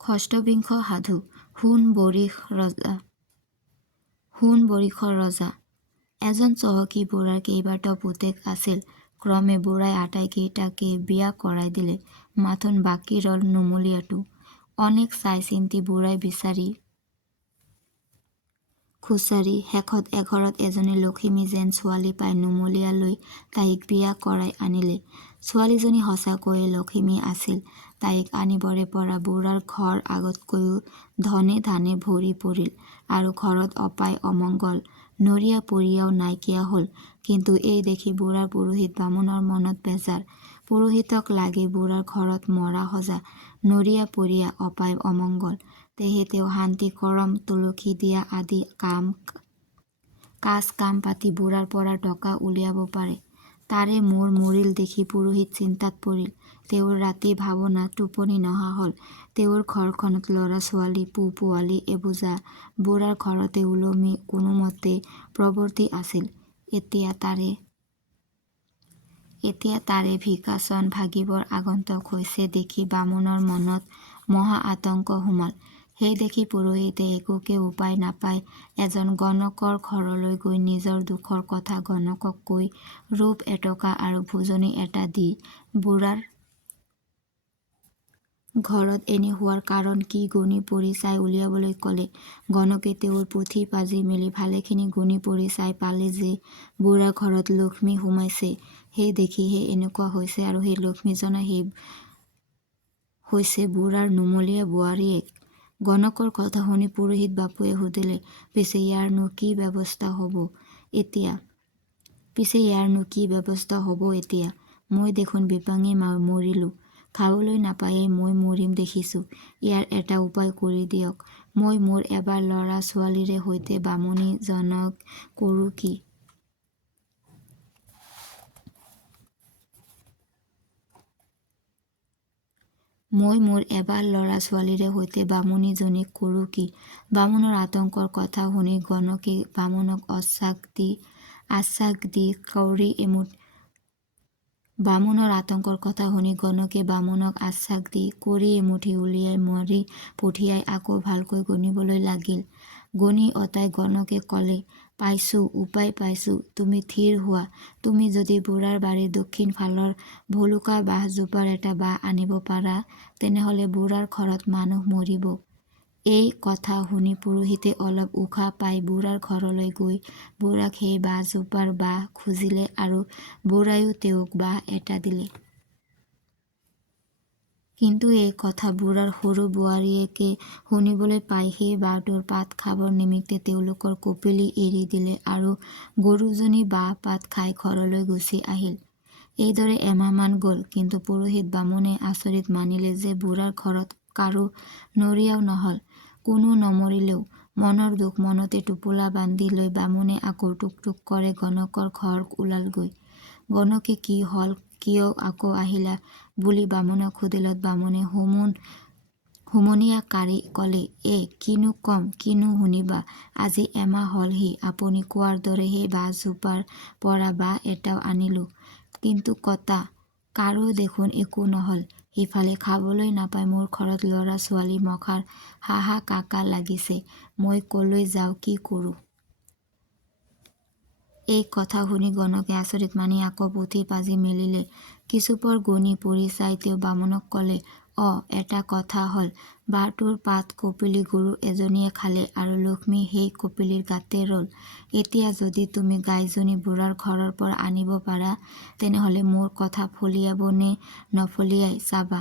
ষষ্ঠবিংশ সাধু সোণ বৰিশৰ ৰজা। এজন চহকী বুঢ়াৰ কেইবাটাও পুতেক আছিল। ক্ৰমে বুঢ়াই আটাইকেইটাকে বিয়া কৰাই দিলে। মাথোন বাকী ৰল নুমলীয়াটো। অনেক চাই চিন্তি বুঢ়াই বিচাৰি খুচাৰি শেষত এঘৰত এজনী লখিমী যেন ছোৱালী পাই নুমলীয়া লৈ তাইক বিয়া কৰাই আনিলে। ছোৱালীজনী সঁচাকৈয়ে লখিমী আছিল। তাইক আনিবৰে পৰা বুঢ়াৰ ঘৰ আগতকৈও ধনে ধানে ভৰি পৰিল আৰু ঘৰত অপায় অমংগল, নৰিয়া পৰিয়াও নাইকিয়া হ'ল। কিন্তু এই দেখি বুঢ়াৰ পুৰোহিত বামুণৰ মনত বেজাৰ। পুৰোহিতক লাগে বুঢ়াৰ ঘৰত মৰা সজা, নৰিয়া পৰিয়া, অপায় অমংগল। তেহে তেওঁ শান্তি কৰম, তুলসী দিয়া আদি কাজ কাম পাতি বুঢ়াৰ পৰা টকা উলিয়াব পাৰে। তাৰে মূৰ মৰিল দেখি পুৰোহিত চিন্তাত পৰিল। তেওঁৰ ৰাতি ভাৱনা, টোপনি নহা হ'ল। তেওঁৰ ঘৰখনত ল'ৰা ছোৱালী পোৱালী এবোজা বুঢ়াৰ ঘৰতে ওলমি কোনোমতে প্ৰৱৰ্তি আছিল। এতিয়া তাৰে ভিকাচন ভাগিবৰ আগন্তুক হৈছে দেখি বামুণৰ মনত মহা আতংক সোমাল। সেই দেখি পুৰোহিতে একোকে উপায় নাপাই এজন গণকৰ ঘৰলৈ গৈ নিজৰ দুখৰ কথা গণকক কৈ ৰূপ এটকা আৰু ভোজনী এটা দি বুঢ়াৰ ঘৰত এনে হোৱাৰ কাৰণ কি গুণি পৰি চাই উলিয়াবলৈ ক'লে। গণকে তেওঁৰ পুথি পাজি মেলি ভালেখিনি গুণি পৰি চাই পালে যে বুঢ়াৰ ঘৰত লক্ষ্মী সোমাইছে। সেই দেখিহে এনেকুৱা হৈছে আৰু সেই লক্ষ্মীজনা হৈছে বুঢ়াৰ নুমলীয়া বোৱাৰীয়েক। গণকৰ কথা শুনি পুৰোহিত বাপুৱে সুধিলে, পিছে ইয়াৰনো কি ব্যৱস্থা হ'ব এতিয়া? মই দেখোন বিপাঙে মৰিলোঁ। খাবলৈ নাপায়েই মই মৰিম দেখিছোঁ। ইয়াৰ এটা উপায় কৰি দিয়ক। মই মোৰ এবাৰ ল'ৰা ছোৱালীৰে সৈতে বামুণী জনক কৰোঁ কি? বামুণৰ আতংকৰ কথা শুনি গণকে বামুণক আশ্বাস দি কড়ি এমুঠি উলিয়াই মাৰি পঠিয়াই আকৌ ভালকৈ গণিবলৈ লাগিল। গণি অতাই গণকে ক'লে, পাইছোঁ, উপায় পাইছোঁ। তুমি থিৰ হোৱা। তুমি যদি বুঢ়াৰ বাৰীৰ দক্ষিণ ফালৰ ভলুকা বাঁহজোপাৰ এটা বাঁহ আনিব পাৰা, তেনেহলে বুঢ়াৰ ঘৰত মানুহ মৰিব। এই কথা শুনি পুৰোহিতে অলপ উশাহ পাই বুঢ়াৰ ঘৰলৈ গৈ বুঢ়াক সেই বাঁহজোপাৰ বাঁহ খুজিলে আৰু বুঢ়ায়ো তেওঁক বাঁহ এটা দিলে। কিন্তু এই কথা বুঢ়াৰ সৰু বোৱাৰীয়েকে শুনিবলৈ পাই সেই বাঁহটোৰ পাত খাবৰ নিমিত্তে তেওঁলোকৰ কপিলী এৰি দিলে আৰু গৰুজনী বাঁহ পাত খাই ঘৰলৈ গুচি আহিল। এইদৰে এমাহমান গ'ল। কিন্তু পুৰোহিত বামুণে আচৰিত মানিলে যে বুঢ়াৰ ঘৰত কাৰো নৰিয়াও নহ'ল। কোনো নমৰিলেও। মনৰ দুখ মনতে টোপোলা বান্ধি লৈ বামুণে আকৌ টুক কৰে গণকৰ ঘৰ ওলালগৈ। গণকে কি হ'ল, কিয় আকৌ আহিলা বুলি বামুণক সুধিলত বামুণে হুমুনিয়াহ কাঢ়ি ক'লে, কিনো কম, কিনো শুনিবা। আজি এমাহ হ'লহি আপুনি কোৱাৰ দৰে সেই বাঁহজোপাৰ পৰা বাঁহ এটাও আনিলোঁ। কিন্তু কটা কাৰো দেখোন একো নহ'ল। সিফালে খাবলৈ নাপাই মোৰ ঘৰত ল'ৰা ছোৱালী মখাৰ হাহাকাকা লাগিছে। মই কলৈ যাওঁ, কি কৰোঁ? এই কথা শুনি গণকে আচৰিত মানি আকৌ পুথি পাজি মেলিলে। কিছুপৰ গণি পঢ়ি চাই তেওঁ বামুণক ক'লে, এটা কথা হ'ল। বাঁহটোৰ পাত কপিলী গৰু এজনীয়ে খালে আৰু লক্ষ্মী সেই কপিলীৰ গাতে ৰ'ল। এতিয়া যদি তুমি গাইজনী বুঢ়াৰ ঘৰৰ পৰা আনিব পাৰা, তেনেহলে মোৰ কথা ফলিয়াব নে নফলিয়াই চাবা।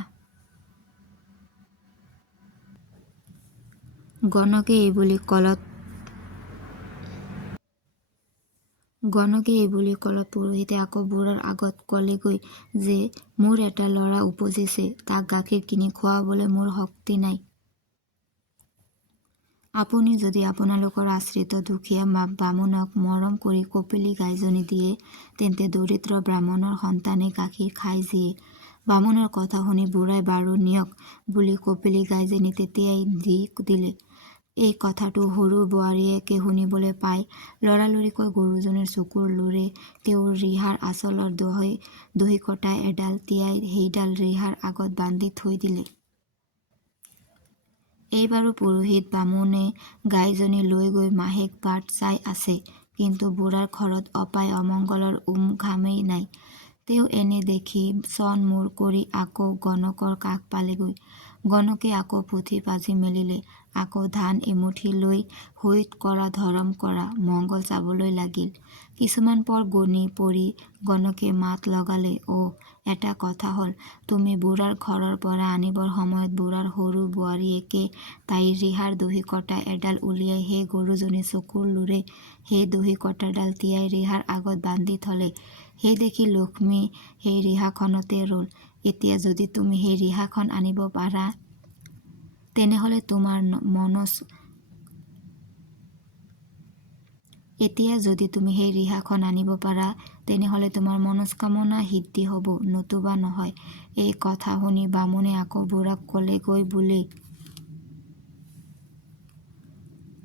গণকে এই বুলি ক'লত পুৰোহিতে আকৌ বুঢ়াৰ আগত ক'লেগৈ যে মোৰ এটা ল'ৰা উপজিছে, তাক গাখীৰ কিনি খুৱাবলৈ মোৰ শক্তি নাই। আপুনি যদি আপোনালোকৰ আশ্ৰিত দুখীয়া বামুণক মৰম কৰি কপিলী গাইজনী দিয়ে, তেন্তে দৰিদ্ৰ ব্ৰাহ্মণৰ সন্তানে গাখীৰ খায় জীয়ে। বামুণৰ কথা শুনি বুঢ়াই বাৰু নিয়ক বুলি কপিলী গাইজনী তেতিয়াই দি দিলে। এই কথাটো সৰু বোৱাৰীয়েকে শুনিবলৈ পাই লৰালৰিকৈ গৰুজনীৰ চকুৰ লোৰে তেওঁৰ ৰিহাৰ আঁচলৰ দহিকটা এডাল তিয়াই সেইডাল ৰিহাৰ আগত বান্ধি থৈ দিলে। এইবাৰো পুৰোহিত বামুণে গাইজনী লৈ গৈ মাহেক বাট চাই আছে, কিন্তু বুঢ়াৰ ঘৰত অপায় অমংগলৰ ঘামেই নাই। তেওঁ এনে দেখি চন মূৰ কৰি আকৌ গণকৰ কাষ পালেগৈ। গণকে আকৌ পুথি পাজি মেলিলে, আকৌ ধান এমুঠি লৈ হৈত কৰা ধৰম কৰা মংগল চাবলৈ লাগিল। কিছুমান পৰ গণি পৰি গণকে মাত লগালে, এটা কথা হ'ল, তুমি বুঢ়াৰ ঘৰৰ পৰা আনিবৰ সময়ত বুঢ়াৰ সৰু বোৱাৰীয়েকে তাইৰ ৰিহাৰ দহি কটা এডাল উলিয়াই সেই গৰুজনী চকুৰ লোৰে সেই দহি কটাডাল তিয়াই ৰিহাৰ আগত বান্ধি থলে। সেই দেখি লক্ষ্মী সেই ৰিহাখনতে ৰল। এতিয়া যদি তুমি সেই ৰিহাখন আনিব পাৰা, তেনেহলে তোমাৰ মনস্কামনা সিদ্ধি হ'ব, নতুবা নহয়। এই কথা শুনি বামুণে আকৌ বুঢ়াক ক'লেগৈ বোলে,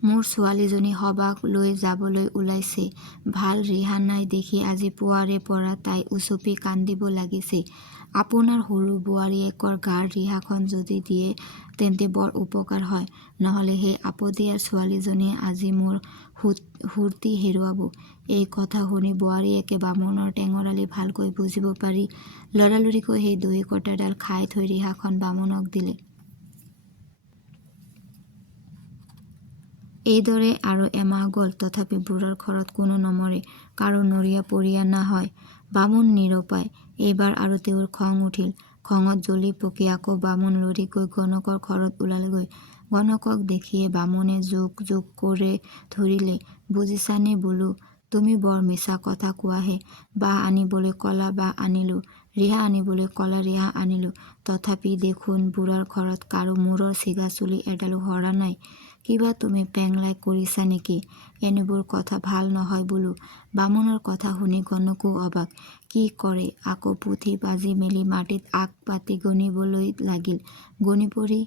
মোৰ ছোৱালীজনী সবাহ লৈ যাবলৈ ওলাইছে। ভাল ৰিহা নাই দেখি আজি পুৱাৰে পৰা তাই উচুপি কান্দিব লাগিছে। আপোনাৰ সৰু বোৱাৰীয়েকৰ গাৰ ৰিহাখন যদি দিয়ে তেন্তে বৰ উপকাৰ হয়, নহলে সেই আপদীয়াৰ ছোৱালীজনীয়ে আজি মোৰ সুৰ্তি হেৰুৱাব। এই কথা শুনি বোৱাৰীয়েকে বামুণৰ টেঙৰালি ভালকৈ বুজিব পাৰি লৰালৰিকৈ সেই দহি কটাডাল খাই থৈ ৰিহাখন বামুণক দিলে। এইদৰে আৰু এমাহ গ'ল, তথাপি বুঢ়াৰ ঘৰত কোনো নমৰে, কাৰো নৰিয়া পৰিয়া নাহয়। বামুণ নিৰুপায়। এইবাৰ আৰু তেওঁৰ খং উঠিল। খঙত জ্বলি পকি আকৌ বামুণ লৰি গৈ গণকৰ ঘৰত ওলালগৈ। গণকক দেখিয়ে বামুণে জোক জোক কৰে ধৰিলে, বুজিছানে বোলো, তুমি বৰ মিছা কথা কোৱাহে। বাঁহ আনিবলৈ কলা বাঁহ আনিলোঁ, ৰিহা আনিবলৈ কলা ৰিহা আনিলোঁ, তথাপি দেখোন বুঢ়াৰ ঘৰত কাৰো মূৰৰ ছিগা চুলি এডালো সৰা নাই। কিবা তুমি পেংলাই কৰিছা নেকি? এনেবোৰ কথা ভাল নহয় বোলো। বামুণৰ কথা শুনি গণকো অবাক। কি কৰে, আকৌ পুথি পাজি মেলি মাটিত আগ পাতি গণিবলৈ লাগিল। গণি পৰি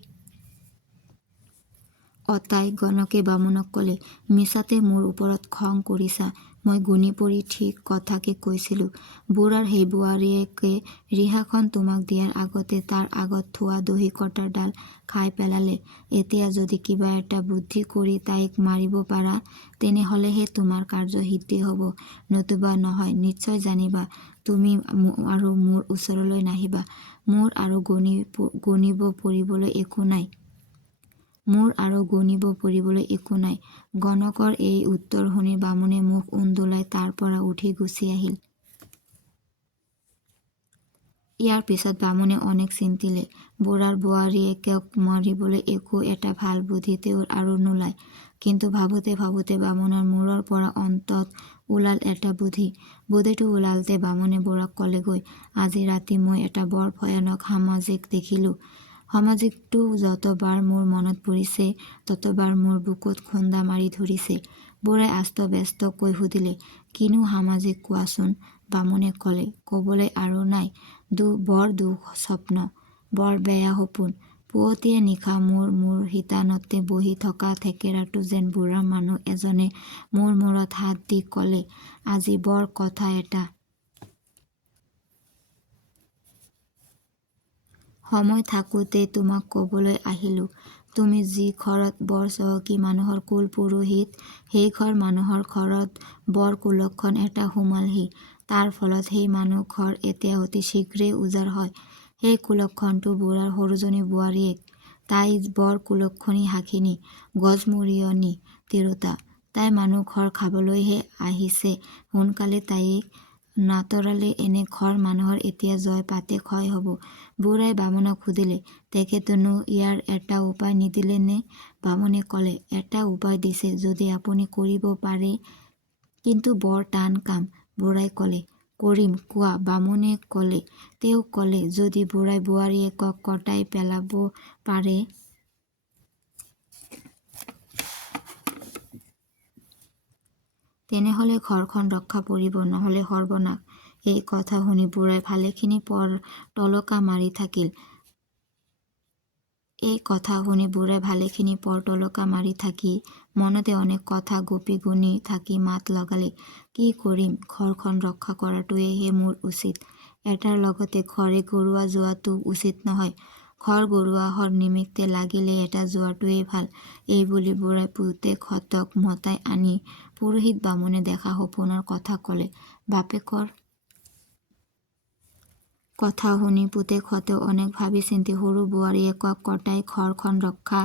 অতাই গণকে বামুণক ক'লে, মিছাতে মোৰ ওপৰত খং কৰিছা। মই গুণি পৰি ঠিক কথাকে কৈছিলোঁ। বুঢ়াৰ সেই বোৱাৰীয়েকে ৰিহাখন তোমাক দিয়াৰ আগতে তাৰ আগত থোৱা দহি কটাডাল খাই পেলালে। এতিয়া যদি কিবা এটা বুদ্ধি কৰি তাইক মাৰিব পাৰা, তেনেহলেহে তোমাৰ কাৰ্য সিদ্ধি হ'ব, নতুবা নহয়। নিশ্চয় জানিবা, তুমি আৰু মোৰ ওচৰলৈ নাহিবা। মোৰ আৰু গণিব পৰিবলৈ একো নাই। গণকৰ এই উত্তৰ শুনি বামুণে মুখ উন্দোলাই তাৰ পৰা উঠি গুচি আহিল। ইয়াৰ পিছত বামুণে অনেক চিন্তিলে। বুঢ়াৰ বোৱাৰীয়েকক মাৰিবলৈ একো এটা ভাল বুদ্ধি তেওঁৰ আৰু নোলায়। কিন্তু ভাবোতে ভাবোতে বামুণৰ মূৰৰ পৰা অন্তত ওলাল এটা বুদ্ধি। বুদ্ধিটো ওলালতে বামুণে বুঢ়াক ক'লেগৈ, আজি ৰাতি মই এটা বৰ ভয়ানক সামাজিক দেখিলোঁ। সামাজিকটো যতবাৰ মোৰ মনত পৰিছে, ততবাৰ মোৰ বুকুত খুন্দা মাৰি ধৰিছে। বুঢ়াই আস্তব্যস্তকৈ সুধিলে, কিনো সামাজিক কোৱাচোন? বামুণে ক'লে, ক'বলৈ আৰু নাই, বৰ দুঃস্বপ্ন, বৰ বেয়া সপোন। পুৱতিয়ে নিশা মোৰ শিতানতে বহি থকা থেকেৰাটো যেন বুঢ়া মানুহ এজনে মোৰ মূৰত হাত দি ক'লে, আজি বৰ কথা এটা সময় থাকোঁতেই তোমাক ক'বলৈ আহিলোঁ। তুমি যি ঘৰত বৰ চহকী মানুহৰ কুল পুৰোহিত, সেই ঘৰ মানুহৰ ঘৰত বৰ কুলক্ষণ এটা সোমালহি। তাৰ ফলত সেই মানুহ ঘৰ এতিয়া অতি শীঘ্ৰেই উজাৰ হয়। সেই কুলক্ষণটো বুঢ়াৰ সৰুজনী বোৱাৰীয়েক। তাই বৰ কুলক্ষণী শাখিনী, গজমূৰিয়নী তিৰোতা। তাই মানুহ ঘৰ খাবলৈহে আহিছে। সোনকালে তাইক নাতৰালে এনে ঘৰ মানুহৰ এতিয়া জয় পাতে ক্ষয় হ'ব। বুঢ়াই বামুণক সুধিলে, তেখেতেনো ইয়াৰ এটা উপায় নিদিলে নে? বামুণে ক'লে, এটা উপায় দিছে, যদি আপুনি কৰিব পাৰে, কিন্তু বৰ টান কাম। বুঢ়াই ক'লে, কৰিম, কোৱা। বামুণে ক'লে। তেওঁ ক'লে, যদি বুঢ়াই বোৱাৰীয়েকক কটাই পেলাব পাৰে, তেনেহলে ঘৰখন ৰক্ষা পৰিব, নহলে সৰ্বনাশ। এই কথা শুনি বুঢ়াই ভালেখিনি পৰ টলকা মাৰি থাকি মনতে অনেক কথা গোপি গুণি থাকি মাত লগালে, কি কৰিম, ঘৰখন ৰক্ষা কৰাটোৱেহে মোৰ উচিত। এটাৰ লগতে ঘৰে গৰুৱা যোৱাটো উচিত নহয়। ঘৰ গৰুৱাহৰ নিমিত্তে লাগিলে এটা যোৱাটোৱেই ভাল। এই বুলি বুঢ়াই পুতেকহঁতক মতাই আনি পুৰোহিত বামুণে দেখা সপোনৰ কথা ক'লে। বাপেকৰ কথা শুনি পুতেকহঁতেও অনেক ভাবি চিন্তি সৰু বোৱাৰীয়েকক কটাই ঘৰখন ৰক্ষা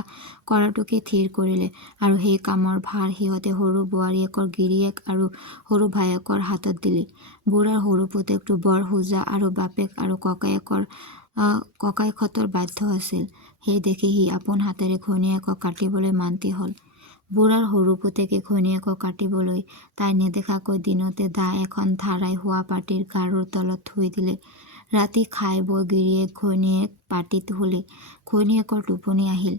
কৰাটোকে থিৰ কৰিলে আৰু সেই কামৰ ভাৰ সিহঁতে সৰু বোৱাৰীয়েকৰ গিৰিয়েক আৰু সৰু ভায়েকৰ হাতত দিলে। বুঢ়াৰ সৰু পুতেকটো বৰ হোজা আৰু বাপেক আৰু ককায়েকহঁতৰ বাধ্য আছিল। সেই দেখি সি আপোন হাতেৰে ঘৈণীয়েকক কাটিবলৈ মান্তি হ'ল। বুঢ়াৰ সৰু পুতেকে ঘৈণীয়েকক কাটিবলৈ তাই নেদেখাকৈ দিনতে দা এখন ধাৰাই শোৱাপাটীৰ গাৰুৰ তলত থৈ দিলে। ৰাতি খাই বৈ গিৰিয়েক ঘৈণীয়েক পাটীত শুলে। ঘৈণীয়েকৰ টোপনি আহিল।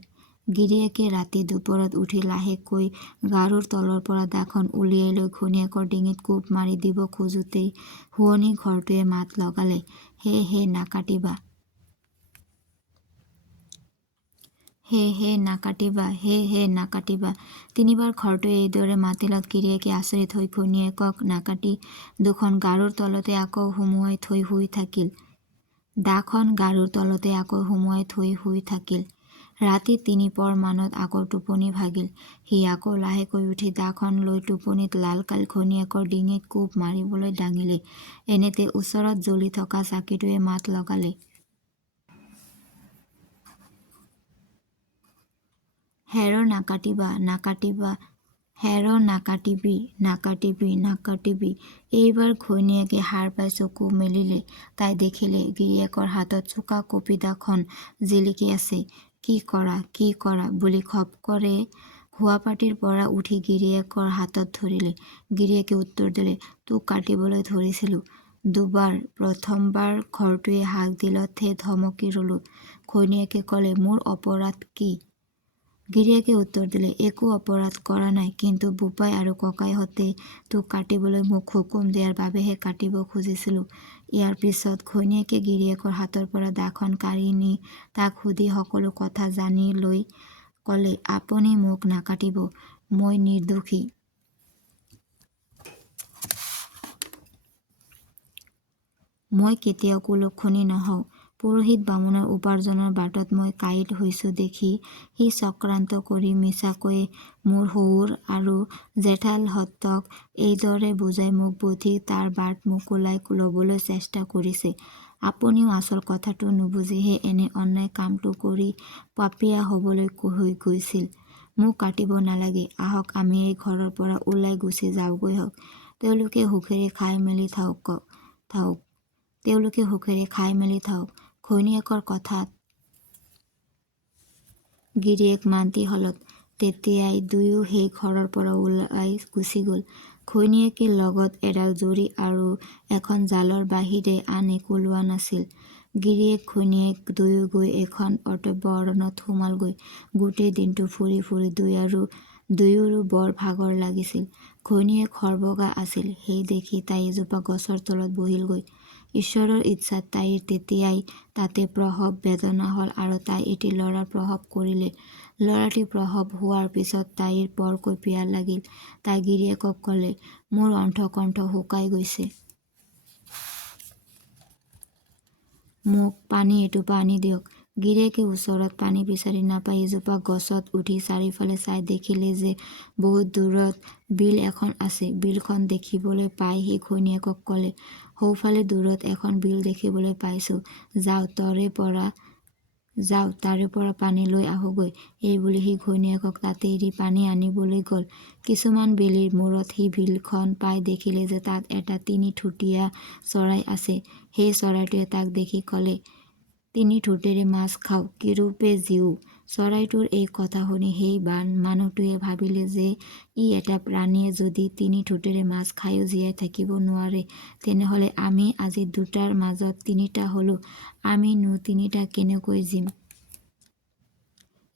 গিৰিয়েকে ৰাতি দুপৰত উঠি লাহেকৈ গাৰুৰ তলৰ পৰা দাখন উলিয়াই লৈ ঘৈণীয়েকৰ ডিঙিত কোব মাৰি দিব খোজোতেই শোৱনি ঘৰটোৱে মাত লগালে, হে হে নাকাটিবা। হে হে নাকাটিবা, হে হে নাকাটিবা। তিনিবাৰ ঘৰটোৱে এইদৰে মাতিলত গিৰিয়েকে আচৰিত হৈ ঘৈণীয়েকক নাকাটি দুখন গাৰুৰ তলতে আকৌ সুমুৱাই থৈ শুই থাকিল। দাখন গাৰুৰ তলতে আকৌ সুমুৱাই থৈ শুই থাকিল। ৰাতি ৩ পৰ মানত আকৌ টোপনি ভাগিল। সি আকৌ লাহেকৈ উঠি দাখন লৈ টোপনিত লালকাল ঘৈণীয়েকৰ ডিঙিত কোব মাৰিবলৈ দাঙিলে। এনেতে ওচৰত জ্বলি থকা চাকিটোৱে মাত লগালে, হেৰ নাকাটিবা, নাকাটিবা, হেৰ নাকাটিবি, নাকাটিবি, নাকাটিবি। এইবাৰ ঘৈণীয়েকে সাৰ পাই চকু মেলিলে। তাই দেখিলে গিৰিয়েকৰ হাতত চোকা কপিদাখন জিলিকি আছে। কি কৰা, কি কৰা বুলি খপকৰে শোৱাপাটীৰ পৰা উঠি গিৰিয়েকৰ হাতত ধৰিলে। গিৰিয়েকে উত্তৰ দিলে, তোক কাটিবলৈ ধৰিছিলোঁ দুবাৰ, প্ৰথমবাৰ ঘৰটোৱে হাক দিলতহে ধমকি ৰলোঁ। ঘৈণীয়েকে ক'লে, মোৰ অপৰাধ কি? গিৰিয়েকে উত্তৰ দিলে, একো অপৰাধ কৰা নাই, কিন্তু বোপাই আৰু ককাইহঁতে তোক কাটিবলৈ মোক হুকুম দিয়াৰ বাবেহে কাটিব খুজিছিলোঁ। ইয়াৰ পিছত ঘৈণীয়েকে গিৰিয়েকৰ হাতৰ পৰা দাখন কাঢ়ি নি তাক সুধি সকলো কথা জানি লৈ ক'লে, আপুনি মোক নাকাটিব, মই নিৰ্দোষী। মই কেতিয়াও কুলক্ষণী নহওঁ। পুৰোহিত বামুণৰ উপাৰ্জনৰ বাটত মই কাঁইট হৈছোঁ দেখি সি চক্ৰান্ত কৰি মিছাকৈয়ে মোৰ শহুৰ আৰু জেঠালহঁতক এইদৰে বুজাই মোক বুদ্ধি তাৰ বাট মোকোলাই ল'বলৈ চেষ্টা কৰিছে। আপুনিও আচল কথাটো নুবুজিহে এনে অন্যায় কামটো কৰি পাপীয়া হ'বলৈ হৈ গৈছিল। মোক কাটিব নালাগে, আহক আমি এই ঘৰৰ পৰা ওলাই গুচি যাওঁগৈহক। তেওঁলোকে সুখেৰে খাই মেলি থাকক। তেওঁলোকে সুখেৰে খাই মেলি থাকক। ঘৈণীয়েকৰ কথাত গিৰিয়েক মান্তি হ'লত তেতিয়াই দুয়ো সেই ঘৰৰ পৰা ওলাই গুচি গ'ল। ঘৈণীয়েকে লগত এডাল জৰী আৰু এখন জালৰ বাহিৰে আন একো লোৱা নাছিল। গিৰিয়েক ঘৈণীয়েক দুয়ো গৈ এখন অটব্য অৰণ্যত সোমালগৈ। গোটেই দিনটো ফুৰি ফুৰি দুয়োৰো বৰ ভাগৰ লাগিছিল। ঘৈণীয়েক সৰ্বগা আছিল। সেই দেখি তাই এজোপা গছৰ তলত বহিলগৈ। ঈশ্বৰৰ ইচ্ছাত তাইৰ তেতিয়াই তাতে প্ৰসৱ বেদনা হ'ল আৰু তাই এটি ল'ৰাৰ প্ৰসৱ কৰিলে। ল'ৰাটি প্ৰসৱ হোৱাৰ পিছত তাইৰ বৰকৈ পিয়াহ লাগিল। তাই গিৰিয়েকক ক'লে, মোৰ অণ্ঠকণ্ঠ শুকাই গৈছে। মোক পানী এটোপা আনি দিয়ক। গিৰিয়েকে ওচৰত পানী বিচাৰি নাপাই এজোপা গছত উঠি চাৰিওফালে চাই দেখিলে যে বহুত দূৰত বিল এখন আছে। বিলখন দেখিবলৈ পাই সি ঘৈণীয়েকক ক'লে, সৌফালে দূৰত এখন বিল দেখিবলৈ পাইছোঁ, যাওঁ তাৰে পৰা পানী লৈ আহোঁগৈ। এইবুলি সি ঘৈণীয়েকক তাতে এৰি পানী আনিবলৈ গ'ল। কিছুমান বেলিৰ মূৰত সি বিলখন পাই দেখিলে যে তাত এটা ৩ ঠুটীয়া চৰাই আছে। সেই চৰাইটোৱে তাক দেখি ক'লে, ৩ ঠোঁটেৰে মাছ খাওঁ, কিৰূপে জীওঁ? চৰাইটোৰ এই কথা শুনি সেই মানুহটোৱে ভাবিলে যে ই এটা প্ৰাণীয়ে যদি ৩ ঠোঁটেৰে মাছ খায়ো জীয়াই থাকিব নোৱাৰে, তেনেহ'লে আমি আজি দুটাৰ মাজত ৩টা হ'লো, আমি নো ৩টা কেনেকৈ জীম?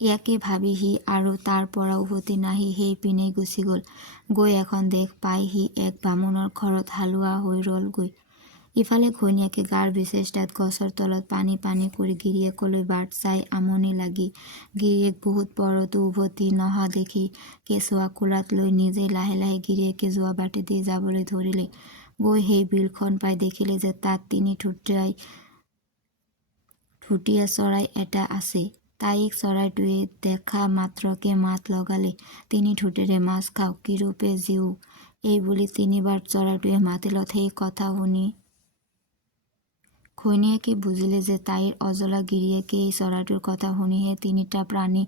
ইয়াকে ভাবি সি আৰু তাৰ পৰা উভতি নাহি সেই পিনেই গুচি গ'ল। গৈ এখন দেশ পাই সি এক বামুণৰ ঘৰত হালোৱা হৈ ৰ'লগৈ। ইফালে ঘৈণীয়েকে গাৰ বিচেষ্টাত গছৰ তলত পানী পানী কৰি গিৰিয়েকলৈ বাট চাই আমনি লাগি গিৰিয়েক বহুত পৰতো উভতি নহা দেখি কেঁচুৱা কোলাত লৈ নিজেই লাহে লাহে গিৰিয়েকে যোৱা বাটেদি যাবলৈ ধৰিলে। গৈ সেই বিলখন পাই দেখিলে যে তাত ৩ ভুটীয়া চৰাই এটা আছে। তাইক চৰাইটোৱে দেখা মাত্ৰকে মাত লগালে, তিনি ঠোঁটেৰে মাছ খাওঁ, কিৰূপে জীও। এই বুলি 3বাৰ চৰাইটোৱে মাতিলত সেই কথা শুনি ঘৈণীয়েকে বুজিলে যে তাইৰ অজলা গিৰিয়েকে এই চৰাইটোৰ কথা শুনিহে 3টা প্ৰাণী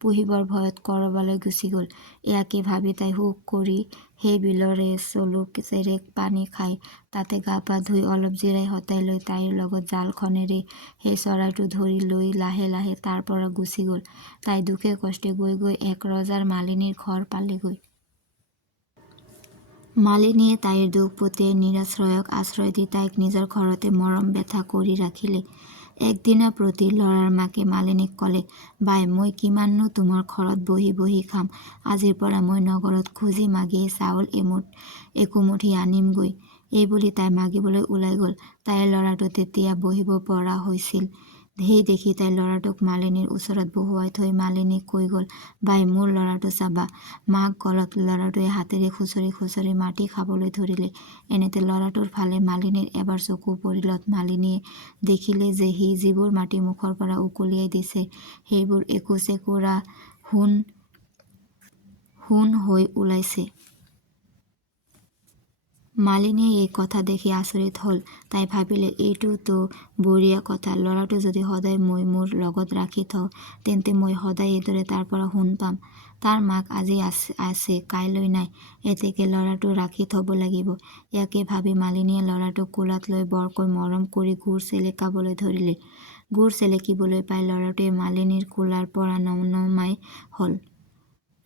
পুহিবৰ ভয়ত কৰবালৈ গুচি গল। ইয়াকে ভাবি তাই হুক কৰি সেই বিলৰে চলুক চেৰেক পানী খাই তাতে গা পা ধুই অলপ জিৰাই হতাই লৈ তাইৰ লগত জালখনেৰে সেই চৰাইটো ধৰি লৈ লাহে লাহে তাৰ পৰা গুচি গল। তাই দুখে কষ্টে গৈ গৈ এক ৰজাৰ মালিনীৰ ঘৰ পালেগৈ। মালিনীয়ে তাইৰ দুখপতীয়া নিৰাশ্ৰয়ক আশ্ৰয় দি তাইক নিজৰ ঘৰতে মৰম বেথা কৰি ৰাখিলে। একদিনা প্ৰতি ল'ৰাৰ মাকে মালিনীক ক'লে, বাই, মই কিমাননো তোমাৰ ঘৰত বহি বহি খাম। আজিৰ পৰা মই নগৰত খুজি মাগি চাউল একোমুঠি আনিমগৈ। এইবুলি তাই মাগিবলৈ ওলাই গল। তাইৰ ল'ৰাটো তেতিয়া বহিব পৰা হৈছিল। সেই দেখি তাই ল'ৰাটোক মালিনীৰ ওচৰত বহুৱাই থৈ মালিনীক কৈ গল, বাই, মোৰ ল'ৰাটো চাবা। মাক গলত ল'ৰাটোৱে হাতেৰে খুচৰি খুচৰি মাটি খাবলৈ ধৰিলে। এনেতে ল'ৰাটোৰ ফালে মালিনীৰ এবাৰ চকু পৰিলত মালিনীয়ে দেখিলে যে সি যিবোৰ মাটি মুখৰ পৰা উকলিয়াই দিছে সেইবোৰ একোচেকুৰা সোণ হৈ ওলাইছে। মালিনীয়ে এই কথা দেখি আচৰিত হল। তাই ভাবিলে, এইটোতো বঢ়িয়া কথা। ল'ৰাটো যদি সদায় মই মোৰ লগত ৰাখি থওঁ তেন্তে মই সদায় এইদৰে তাৰ পৰা সোণ পাম। তাৰ মাক আজি আছে কাইলৈ নাই, এতেকে ল'ৰাটো ৰাখি থব লাগিব। ইয়াকে ভাবি মালিনীয়ে ল'ৰাটোক কোলাত লৈ বৰকৈ মৰম কৰি গুৰ চেলেকাবলৈ ধৰিলে। গুৰ চেলেকিবলৈ পাই ল'ৰাটোৱে মালিনীৰ কোলাৰ পৰা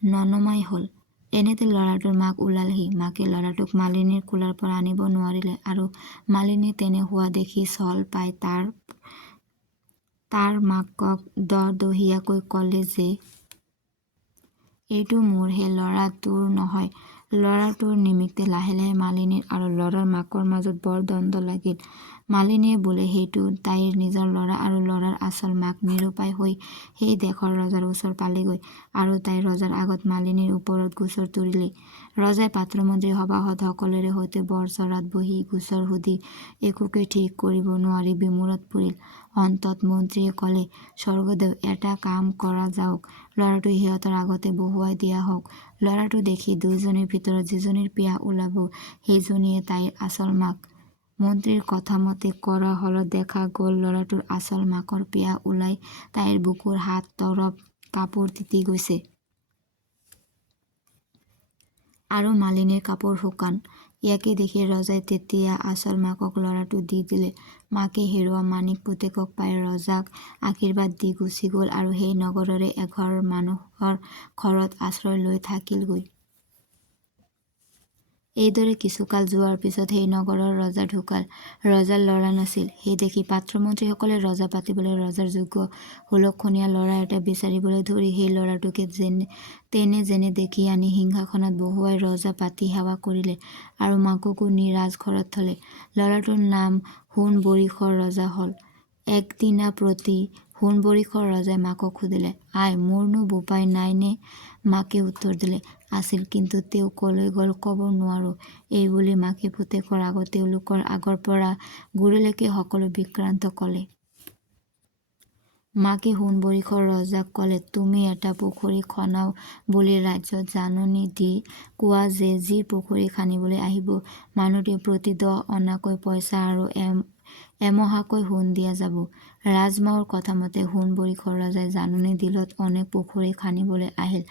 ননমাই হল। এনেতে ল'ৰাটোৰ মাক ওলালহি। মাকে ল'ৰাটোক মালিনীৰ কোলাৰ পৰা আনিব নোৱাৰিলে আৰু মালিনী তেনে হোৱা দেখি চল পাই তাৰ মাকক দহদহীয়াকৈ ক'লে যে এইটো মোৰহে ল'ৰা, তোৰ নহয়। ল'ৰাটোৰ নিমিত্তে লাহে লাহে মালিনীৰ আৰু ল'ৰাৰ মাকৰ মাজত বৰ দ্বন্দ্ব লাগিল। মালিনীয়ে বোলে সেইটো তাইৰ নিজৰ ল'ৰা আৰু ল'ৰাৰ আচল মাক নিৰুপায় হৈ সেই দেশৰ ৰজাৰ ওচৰ পালেগৈ আৰু তাই ৰজাৰ আগত মালিনীৰ ওপৰত গোচৰ তুলিলে। ৰজাই পাত্ৰমন্ত্ৰী সভাসদ সকলোৰে সৈতে বৰচৰাত বহি গোচৰ সুধি একোকে ঠিক কৰিব নোৱাৰি বিমোৰত পৰিল। অন্তত মন্ত্ৰীয়ে ক'লে, স্বৰ্গদেৱ, এটা কাম কৰা যাওক, ল'ৰাটো সিহঁতৰ আগতে বহুৱাই দিয়া হওক। ল'ৰাটো দেখি দুয়োজনীৰ ভিতৰত যিজনীৰ পিয়া ওলাব সেইজনীয়ে তাইৰ আচল মাক। মন্ত্ৰীৰ কথামতে কৰা হলত দেখা গল ল'ৰাটোৰ আচল মাকৰ পিয়া ওলাই তাইৰ বুকুৰ হাত তৰপ কাপোৰ তিতি গৈছে। আৰু মালিনীৰ কাপোৰ শুকান। ইয়াকে দেখি ৰজাই তেতিয়া আচল মাকক ল'ৰাটো দি দিলে। মাকে হেৰুৱা মাণিক পুতেকক পাই ৰজাক আশীৰ্বাদ দি গুচি গল আৰু সেই নগৰৰে এঘৰ মানুহৰ ঘৰত আশ্ৰয় লৈ থাকিলগৈ। এইদৰে কিছুকাল যোৱাৰ পিছত সেই নগৰৰ ৰজা ঢুকাল। ৰজাৰ ল'ৰা নাছিল। সেই দেখি পাত্ৰমন্ত্ৰীসকলে ৰজা পাতিবলৈ ৰজাৰ যোগ্য সুলক্ষণীয়া ল'ৰা এটা বিচাৰিবলৈ ধৰি সেই ল'ৰাটোকে যেনে দেখি আনি সিংহাসনত বহুৱাই ৰজা পাতি সেৱা কৰিলে আৰু মাককো নি ৰাজঘৰত থলে। ল'ৰাটোৰ নাম সোণবৰিশৰ ৰজা হল। একদিনা প্ৰতি সোণবৰিশৰ ৰজাই মাকক সুধিলে, আই, মোৰনো বোপাই নাই নে? মাকে উত্তৰ দিলে, আছিল, কিন্তু তেওঁ কলৈ গল কব নোৱাৰো। এইবুলি মাকে পুতেকৰ আগত তেওঁলোকৰ আগৰ পৰা গুৰিলৈকে সকলো বিক্ৰান্ত কলে। মাকে সোণবৰিশৰ ৰজাক ক'লে, তুমি এটা পুখুৰী খনাও বুলি ৰাজ্যত জাননী দি কোৱা যে যি পুখুৰী খানিবলৈ আহিব মানুহটোৱে প্ৰতি 10 অনাকৈ পইচা আৰু এমহাকৈ সোণ দিয়া যাব। ৰাজমাওৰ কথামতে সোণবৰিশৰ ৰজাই জাননী দিলত অনেক পুখুৰী খানিবলৈ আহিল।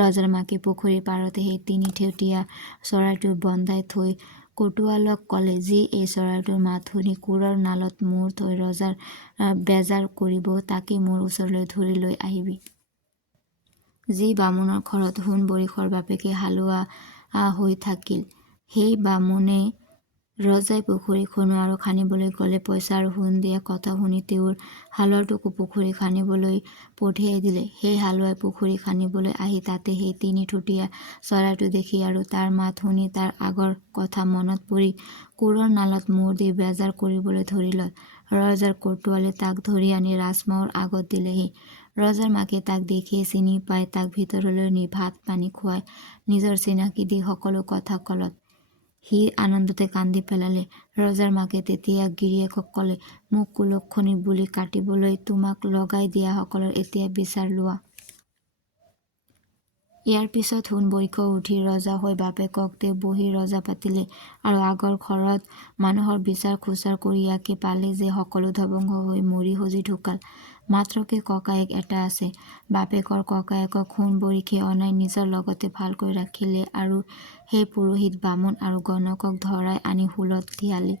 ৰজাৰ মাকে পুখুৰীৰ পাৰতে সেই 3 ঠেউটীয়া চৰাইটো বন্ধাই থৈ কটুৱালক ক'লে, যি এই চৰাইটোৰ মাত শুনি কোৰৰ নালত মূৰ থৈ ৰজাৰ বেজাৰ কৰিব তাকে মোৰ ওচৰলৈ ধৰি লৈ আহিবি। যি বামুণৰ ঘৰত সোণবৰিশৰ বাপেকে হালোৱা হৈ থাকিল, সেই বামুণে ৰজাই পুখুৰী খনোৱা আৰু খানিবলৈ গলে পইচা আৰু সোণ দিয়া কথা শুনি তেওঁৰ হালোৱাটোকো পুখুৰী খানিবলৈ পঠিয়াই দিলে। সেই হালোৱাই পুখুৰী খানিবলৈ আহি তাতে সেই 3 ঠুটীয়া চৰাইটো দেখি আৰু তাৰ মাত শুনি তাৰ আগৰ কথা মনত পৰি কোৰৰ নালত মূৰ দি বেজাৰ কৰিবলৈ ধৰিলত। ৰজাৰ কটুৱালে তাক ধৰি আনি ৰাজমাওৰ আগত দিলেহি। ৰজাৰ মাকে তাক দেখিয়েই চিনি পাই তাক ভিতৰলৈ নি ভাত পানী খুৱাই নিজৰ চিনাকি দি সকলো কথা কলত। সি আনন্দতে কান্দি পেলালে। ৰজাৰ মাকে তেতিয়া গিৰিয়েকক ক'লে, মোক কুলক্ষণী বুলি কাটিবলৈ তোমাক লগাই দিয়াসকলৰ এতিয়া বিচাৰ লোৱা। ইয়াৰ পিছত সোণবৰিকৈ উঠি ৰজা হৈ বাপেককে বহি ৰজা পাতিলে আৰু আগৰ ঘৰত মানুহৰ বিচাৰ খোচাৰ কৰি ইয়াকে পালে যে সকলো ধ্বংস হৈ মৰি সজি ঢুকাল। মাত্ৰকে ককায়েক এটা আছে। বাপেকৰ ককায়েকক সোণবৰিখে অনাই নিজৰ লগতে ভালকৈ ৰাখিলে আৰু সেই পুৰোহিত বামুণ আৰু গণকক ধৰাই আনি শূলত দিয়ালে।